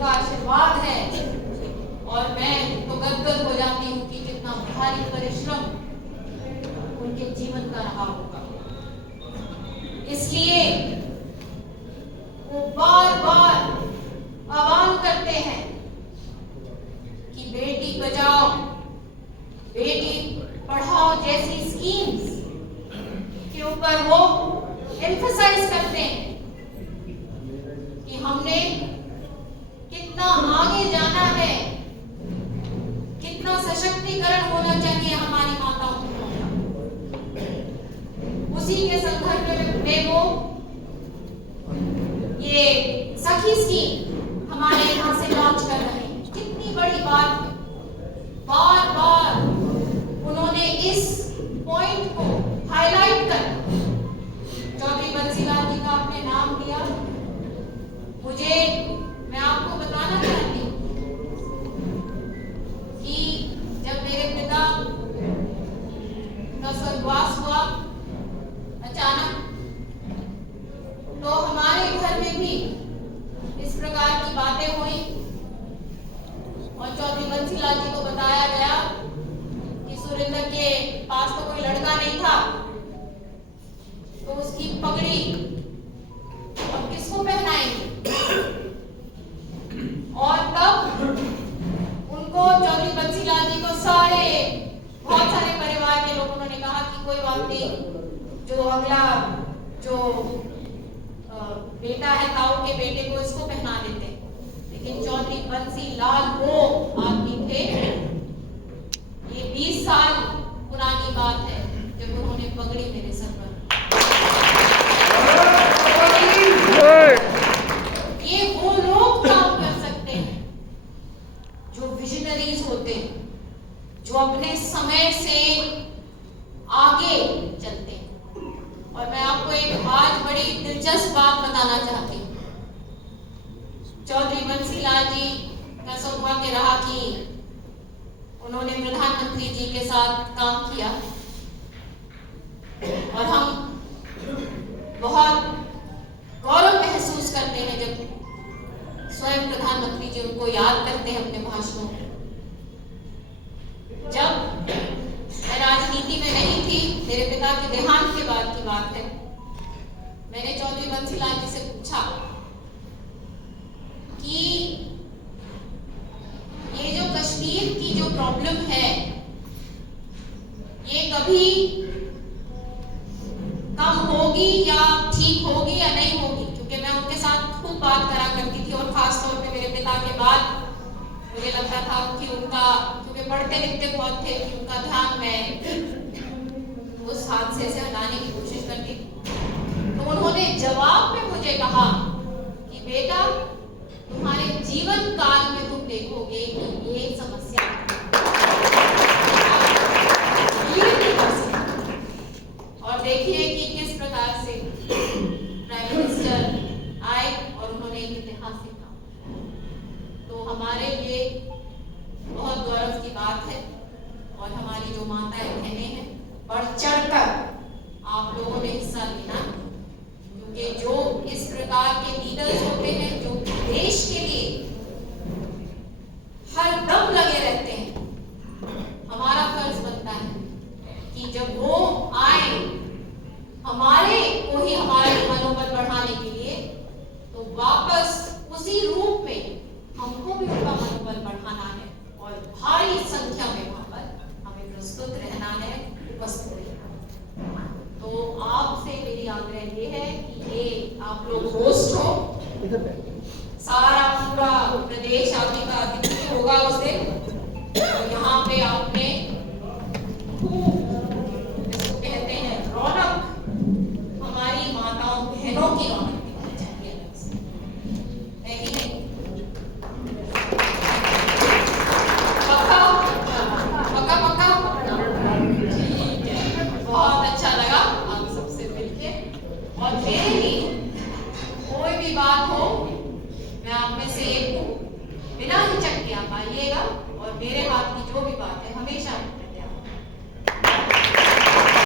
का आशीर्वाद है और मैं तो गदगद हो जाती हूँ कि कितना भारी परिश्रम उनके जीवन का रहा होगा। इसलिए वो बार बार आह्वान करते हैं कि बेटी बचाओ बेटी पढ़ाओ जैसी स्कीम्स के ऊपर वो एम्फसाइज करते हैं कि हमने कितना आगे जाना है, कितना सशक्तिकरण होना चाहिए हमारी माताओं को। उसी के संदर्भ में वो ये सखी स्कीम हमारे यहाँ से लॉन्च कर रहे हैं। कितनी बड़ी बात है, बार बार उन्होंने इस पॉइंट को हाईलाइट कर चौधरी बंसीलाल जी का आपने नाम लिया। मुझे मैं आपको बताना चाहती हूँ कि जब मेरे पिता का स्वर्गवास हुआ अचानक, तो हमारे घर में भी इस प्रकार की बातें हुई और चौधरी बंसीलाल जी को बताया गया कि सुरेंद्र के पास तो कोई लड़का नहीं था, तो उसकी पगड़ी अब किसको पहनाएंगे। और तब उनको चौधरी बंसीलाल जी को बहुत सारे परिवार के लोगों ने कहा कि कोई बात नहीं, जो अगला जो बेटा है ताऊ के बेटे को इसको पहना देते। लेकिन चौधरी बंसीलाल वो आदमी थे, ये 20 साल पुरानी बात है जब उन्होंने पगड़ी मेरे सर पर। ये वो लोग काम कर सकते हैं जो विजनरीज होते हैं, जो अपने समय से आगे चलते हैं। और मैं आपको एक आज बड़ी दिलचस्प बात बताना चाहती हूँ। चौधरी बंसीलाल जी का सौभाग्य रहा कि उन्होंने प्रधानमंत्री जी के साथ काम किया और हम बहुत गौरव महसूस करते हैं जब स्वयं प्रधानमंत्री जी उनको याद करते हैं अपने भाषणों में। जब मैं राजनीति में नहीं थी, मेरे पिता के देहांत के बाद की बात है, मैंने चौधरी बंसीलाल जी से पूछा कि ये जो कश्मीर की जो प्रॉब्लम है ये कभी कम होगी या ठीक होगी या नहीं होगी, क्योंकि मैं उनके साथ खूब बात करा करती थी और खास तौर पे मेरे पिता के बाद मुझे लगता था कि उनका, क्योंकि पढ़ते लिखते बहुत थे, कि उनका ध्यान मैं उस हादसे से हटाने की कोशिश करती। तो उन्होंने जवाब में मुझे कहा कि बेटा तुम्हारे जीवन काल में तुम देखोगे कि ये समस्या और देखिए कि किस प्रकार से प्राइम मिनिस्टर आए और उन्होंने एक ऐतिहासिक काम। तो हमारे लिए बहुत गौरव की बात है और हमारी जो माताएं बहनें हैं, बढ़ चढ़कर आप लोगों ने हिस्सा लेना, क्योंकि जो इस प्रकार के लीडर्स होते हैं जो देश के लिए हर दम लगे रहते हैं, हमारा फर्ज बनता है कि जब वो आए हमारे को ही हमारा मनोबल बढ़ाने के लिए, तो वापस उसी रूप में हमको भी उनका मनोबल बढ़ाना है और भारी संख्या में वहां पर हमें प्रस्तुत रहना है, उपस्थित रहना। तो आपसे मेरी आग्रह ये है कि ये आप लोग होस्ट हो, सारा पूरा प्रदेश आपका